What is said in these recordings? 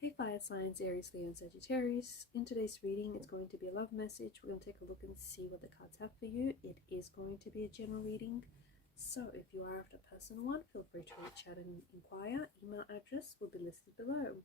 Hey fire signs, Aries, Leo, and Sagittarius. In today's reading, it's going to be a love message. We're going to take a look and see what the cards have for you. It is going to be a general reading. So if you are after person one, feel free to reach out and inquire. Email address will be listed below.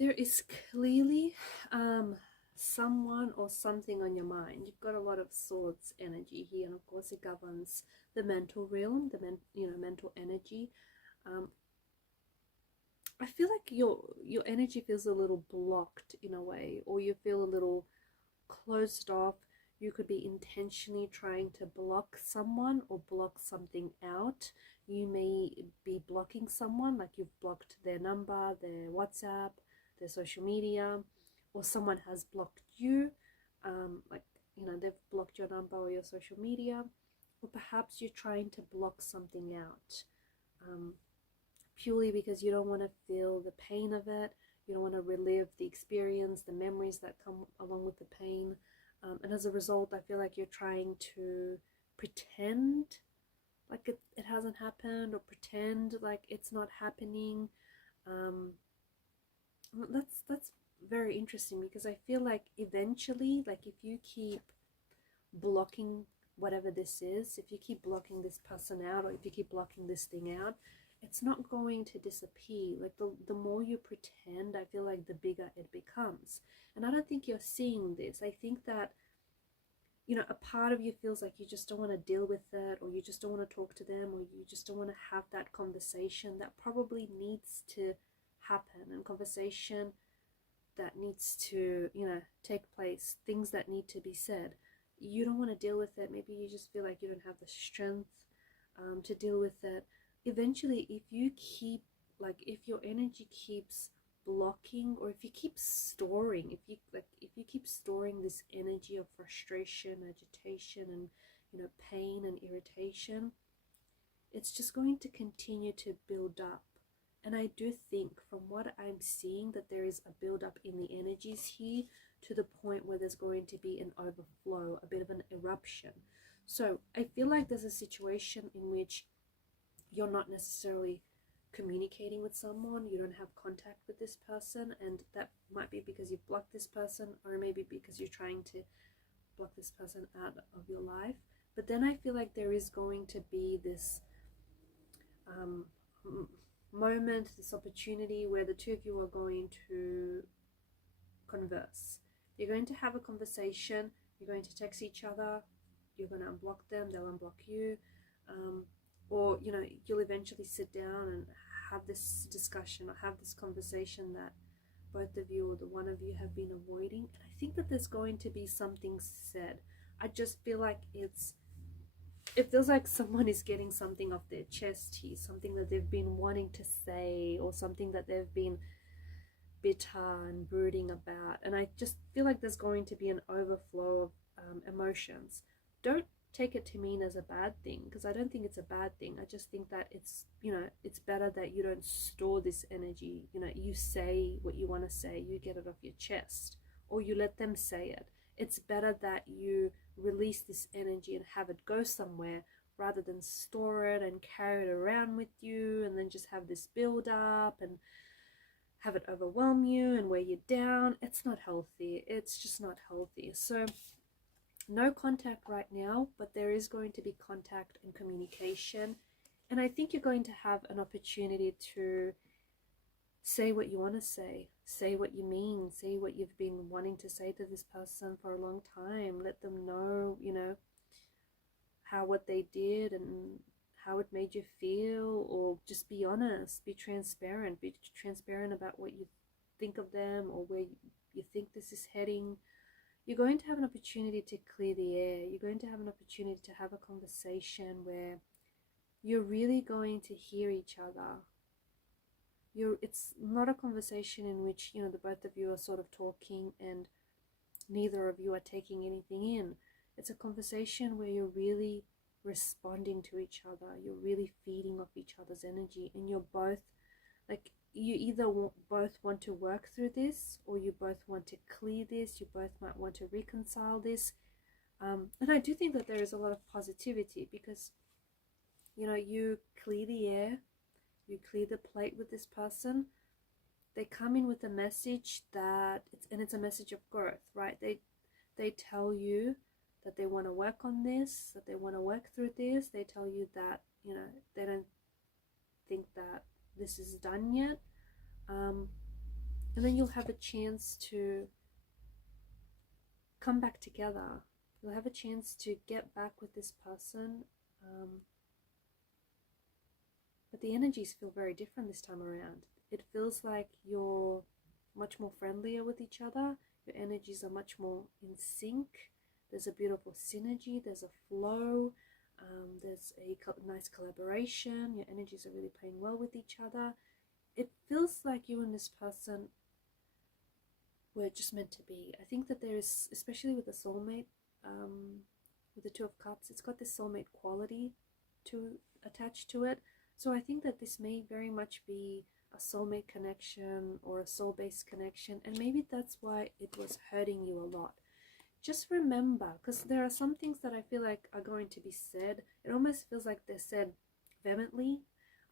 There is clearly someone or something on your mind. You've got a lot of swords energy here, and of course it governs the mental realm, the mental energy. I feel like your energy feels a little blocked in a way, or you feel a little closed off. You could be intentionally trying to block someone or block something out. You may be blocking someone, like you've blocked their number, their WhatsApp, their social media, or someone has blocked you, they've blocked your number or your social media, or perhaps you're trying to block something out purely because you don't want to feel the pain of it. You don't want to relive the experience, the memories that come along with the pain. And as a result, I feel like you're trying to pretend like it hasn't happened, or pretend like it's not happening. That's very interesting, because I feel like eventually, like if you keep blocking whatever this is, if you keep blocking this person out, or if you keep blocking this thing out, it's not going to disappear. Like the more you pretend, I feel like the bigger it becomes. And I don't think you're seeing this. I think that, a part of you feels like you just don't want to deal with it, or you just don't want to talk to them, or you just don't want to have that conversation that probably needs to happen, and conversation that needs to, take place, things that need to be said. You don't want to deal with it. Maybe you just feel like you don't have the strength to deal with it. Eventually, if you keep, if your energy keeps blocking, or if you keep storing, if you keep storing this energy of frustration, agitation, and pain and irritation, it's just going to continue to build up. And I do think, from what I'm seeing, that there is a build up in the energies here, to the point where there's going to be an overflow, a bit of an eruption. So I feel like there's a situation in which you're not necessarily communicating with someone, you don't have contact with this person, and that might be because you've blocked this person, or maybe because you're trying to block this person out of your life. But then I feel like there is going to be this moment, this opportunity, where the two of you are going to converse. You're going to have a conversation, you're going to text each other, you're going to unblock them, they'll unblock you, or you'll eventually sit down and have this discussion, or have this conversation that both of you, or the one of you, have been avoiding. And I think that there's going to be something said. I just feel like it feels like someone is getting something off their chest here, something that they've been wanting to say, or something that they've been bitter and brooding about. And I just feel like there's going to be an overflow of emotions. Don't take it to mean as a bad thing, because I don't think it's a bad thing. I just think that it's it's better that you don't store this energy. You say what you want to say, you get it off your chest, or you let them say it. It's better that you release this energy and have it go somewhere, rather than store it and carry it around with you, and then just have this build up and have it overwhelm you and weigh you down. It's not healthy. It's just not healthy. So no contact right now, but there is going to be contact and communication. And I think you're going to have an opportunity to say what you want to say what you mean, say what you've been wanting to say to this person for a long time. Let them know, how what they did and how it made you feel, or just be honest, be transparent about what you think of them, or where you think this is heading. You're going to have an opportunity to clear the air. You're going to have an opportunity to have a conversation where you're really going to hear each other. It's not a conversation in which, you know, the both of you are sort of talking and neither of you are taking anything in. It's a conversation where you're really responding to each other. You're really feeding off each other's energy, and you're both like, you either both want to work through this, or you both want to clear this. You both might want to reconcile this. And I do think that there is a lot of positivity, because, you know, you clear the air, you clear the plate with this person. They come in with a message that it's a message of growth, right? They tell you that they want to work on this, that they want to work through this. They tell you that, you know, they don't think that this is done yet. And then you'll have a chance to come back together. You'll have a chance to get back with this person. But the energies feel very different this time around. It feels like you're much more friendlier with each other. Your energies are much more in sync. There's a beautiful synergy. There's a flow. There's a nice collaboration. Your energies are really playing well with each other. It feels like you and this person were just meant to be. I think that there is, especially with the soulmate, with the Two of Cups, it's got this soulmate quality attached to it. So I think that this may very much be a soulmate connection or a soul-based connection, and maybe that's why it was hurting you a lot. Just remember, because there are some things that I feel like are going to be said. It almost feels like they're said vehemently,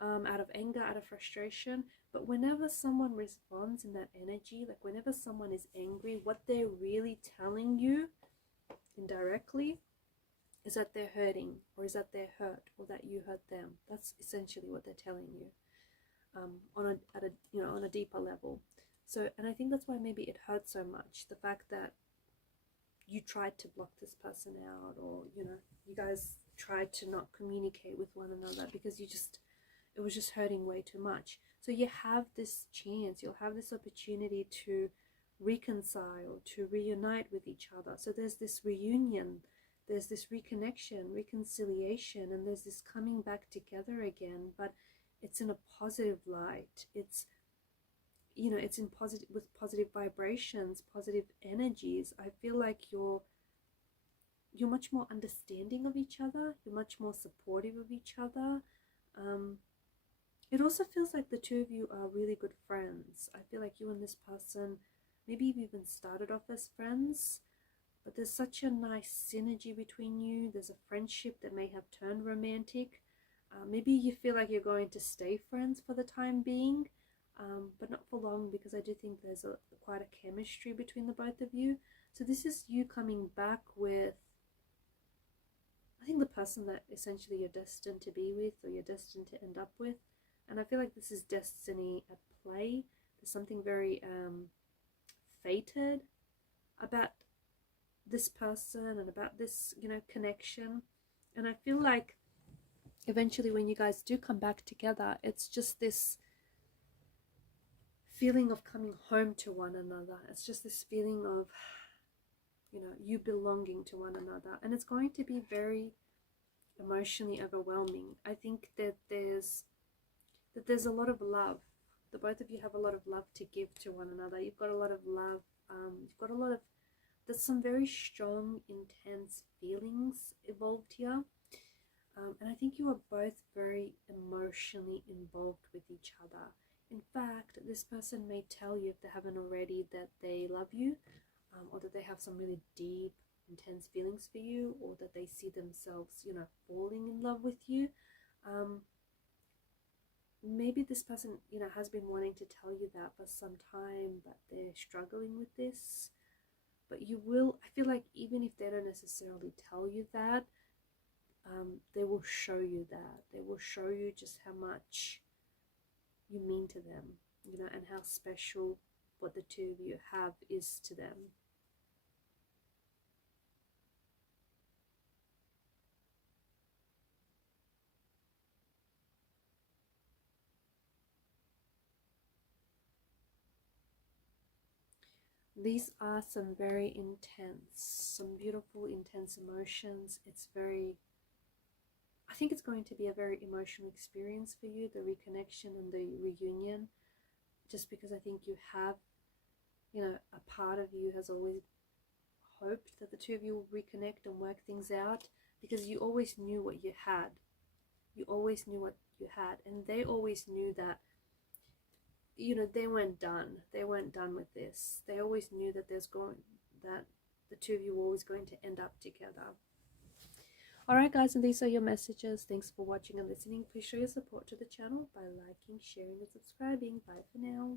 out of anger, out of frustration. But whenever someone responds in that energy, like whenever someone is angry, what they're really telling you indirectly is that they're hurting, or is that they're hurt, or that you hurt them. That's essentially what they're telling you, on a deeper level. So, and I think that's why maybe it hurts so much, the fact that you tried to block this person out, or, you know, you guys tried to not communicate with one another because it was just hurting way too much. So you have this chance, you'll have this opportunity to reconcile, to reunite with each other. So there's this reunion, there's this reconnection, reconciliation, and there's this coming back together again, but it's in a positive light. It's, you know, it's in with positive vibrations, positive energies. I feel like you're much more understanding of each other. You're much more supportive of each other. It also feels like the two of you are really good friends. I feel like you and this person, maybe you've even started off as friends, but there's such a nice synergy between you. There's a friendship that may have turned romantic. Maybe you feel like you're going to stay friends for the time being, but not for long, because I do think there's quite a chemistry between the both of you. So this is you coming back with, I think, the person that essentially you're destined to be with, or you're destined to end up with. And I feel like this is destiny at play. There's something very fated about this person and about this, you know, connection. And I feel like eventually when you guys do come back together, it's just this feeling of coming home to one another. It's just this feeling of, you know, you belonging to one another. And it's going to be very emotionally overwhelming. I think that there's a lot of love. The both of you have a lot of love to give to one another. You've got a lot of love. There's some very strong, intense feelings involved here. And I think you are both very emotionally involved with each other. In fact, this person may tell you, if they haven't already, that they love you, or that they have some really deep, intense feelings for you, or that they see themselves, you know, falling in love with you. Maybe this person, you know, has been wanting to tell you that for some time, but they're struggling with this. But you will, I feel like, even if they don't necessarily tell you that, they will show you that. They will show you just how much you mean to them, you know, and how special what the two of you have is to them. These are some very intense, some beautiful, intense emotions. It's very, I think it's going to be a very emotional experience for you, the reconnection and the reunion, just because I think you have, you know, a part of you has always hoped that the two of you will reconnect and work things out, because you always knew what you had. You always knew what you had, and they always knew that, you know, they weren't done. They weren't done with this. They always knew that that the two of you were always going to end up together. Alright guys, and these are your messages. Thanks for watching and listening. Please show your support to the channel by liking, sharing, and subscribing. Bye for now.